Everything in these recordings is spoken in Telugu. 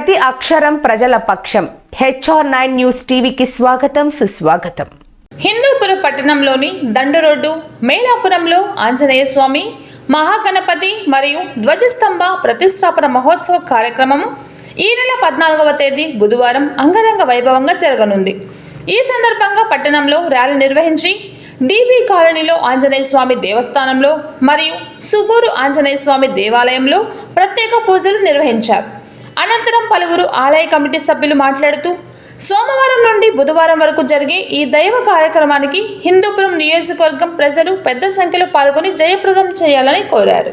ప్రతి అక్షరం ప్రజల పక్షం. HR9 న్యూస్ టీవీకి స్వాగతం, సుస్వాగతం. హిందూపురం పట్టణంలోని దండు రోడ్డు మేలాపురంలో ఆంజనేయ స్వామి, మహాగణపతి మరియు ధ్వజస్తంభ ప్రతిష్టాపన మహోత్సవ కార్యక్రమము ఈ నెల 14వ తేదీ బుధవారం అంగరంగ వైభవంగా జరగనుంది. ఈ సందర్భంగా పట్టణంలో ర్యాలీ నిర్వహించి DB కాలనీలో ఆంజనేయ స్వామి దేవస్థానంలో మరియు సుగూరు ఆంజనేయ స్వామి దేవాలయంలో ప్రత్యేక పూజలు నిర్వహించారు. అనంతరం పలువురు ఆలయ కమిటీ సభ్యులు మాట్లాడుతూ సోమవారం నుండి బుధవారం వరకు జరిగే ఈ దైవ కార్యక్రమానికి హిందూపురం నియోజకవర్గం ప్రజలు పెద్ద సంఖ్యలో పాల్గొని జయప్రదం చేయాలని కోరారు.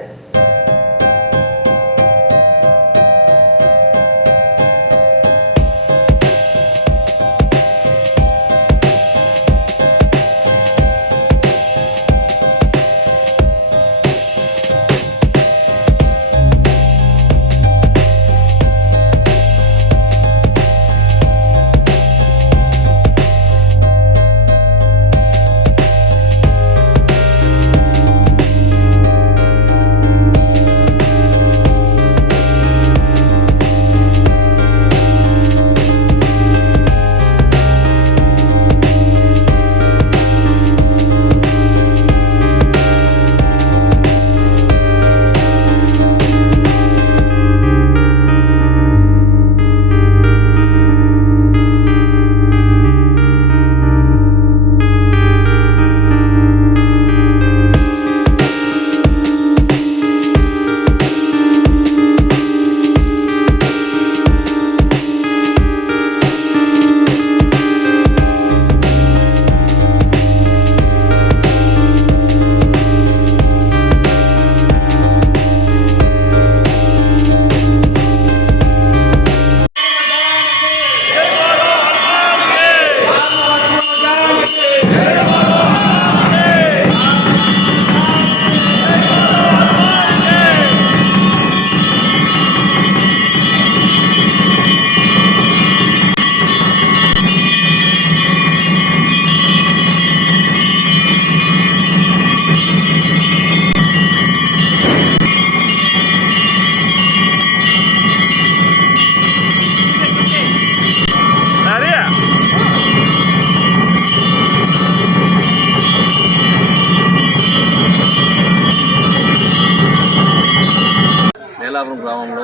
మేలాపురం గ్రామంలో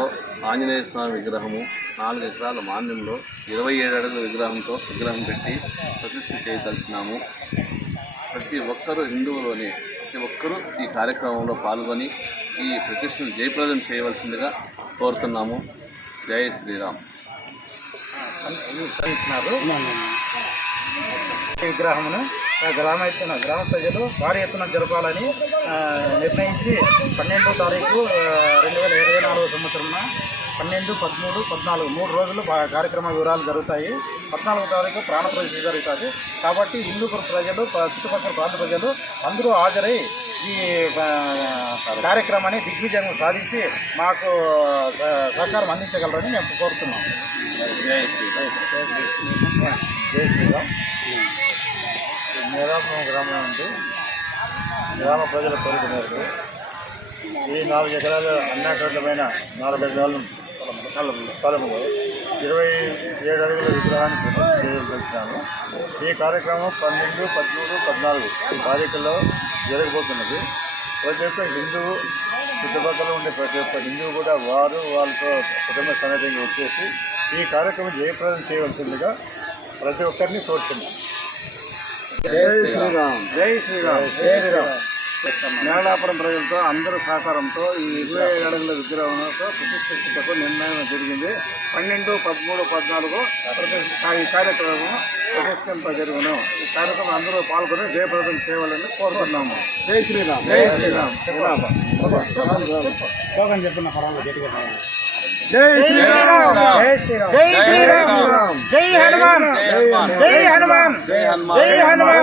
ఆంజనేయ స్వామి విగ్రహము 4 ఎకరాల మాన్యంలో 27 అడుగుల విగ్రహం పెట్టి ప్రతిష్ఠ చేయదలిచినాము. ప్రతి ఒక్కరూ హిందువులోని ప్రతి ఒక్కరూ ఈ కార్యక్రమంలో పాల్గొని ఈ ప్రతిష్టను జయప్రదం చేయవలసిందిగా కోరుతున్నాము. జై శ్రీరామ్. విగ్రహమును గ్రామ ప్రజలు భారీ ఎత్తున జరపాలని నిర్ణయించి 12వ తారీఖు 2024 సంవత్సరంన 12, 13, 14 3 రోజులు కార్యక్రమ వివరాలు జరుగుతాయి. 14వ తారీఖు ప్రాణ ప్రతిష్ఠ జరుగుతుంది. కాబట్టి హిందూపురం ప్రజలు, చుట్టుపక్కల ప్రాంత ప్రజలు అందరూ హాజరై ఈ కార్యక్రమాన్ని దిగ్విజయం సాధించి మాకు సహకారం అందించగలరని మేము కోరుతున్నాం. జై శ్రీరామ్. జై శ్రీరామ్. మేలాపురం గ్రామం నుండి గ్రామ ప్రజల కోరిక మేరకు ఈ 4 ఎకరాల అన్నకరణమైన 4 ఎకరాల స్థలంలో 27 అడుగుల విగ్రహాన్ని ప్రతిష్ఠించాము. ఈ కార్యక్రమం 12, 13, 14 ఈ తారీఖుల్లో జరగబోతున్నది. ప్రతి ఒక్క హిందువు, చుట్టుపక్కల ఉండే ప్రతి ఒక్క హిందువు కూడా వాళ్ళతో కుటుంబ సమేతంగా వచ్చేసి ఈ కార్యక్రమం జయప్రదం చేయవలసిందిగా ప్రతి ఒక్కరిని కోరుతున్నాం. జై శ్రీరామ్. జై శ్రీరామ్. జై శ్రీరామ్. మేలాపురం ప్రజలతో అందరూ సహకారంతో ఈ 27 అడుగుల విగ్రహంతో ప్రతిష్ఠించటకు నిర్ణయం జరిగింది. 12, 13, 14 ఈ కార్యక్రమం ప్రతిష్ఠింపజరుగును. ఈ కార్యక్రమం అందరూ పాల్గొని జయప్రదం చేయాలని కోరుతున్నాము. జై శ్రీరామ్. జై శ్రీరామ్. చెప్పిన జై శ్రీరామ్. జై శ్రీరామ్. జై శ్రీరామ్. జై హనుమాన్. జై హనుమాన్. జై హనుమాన్.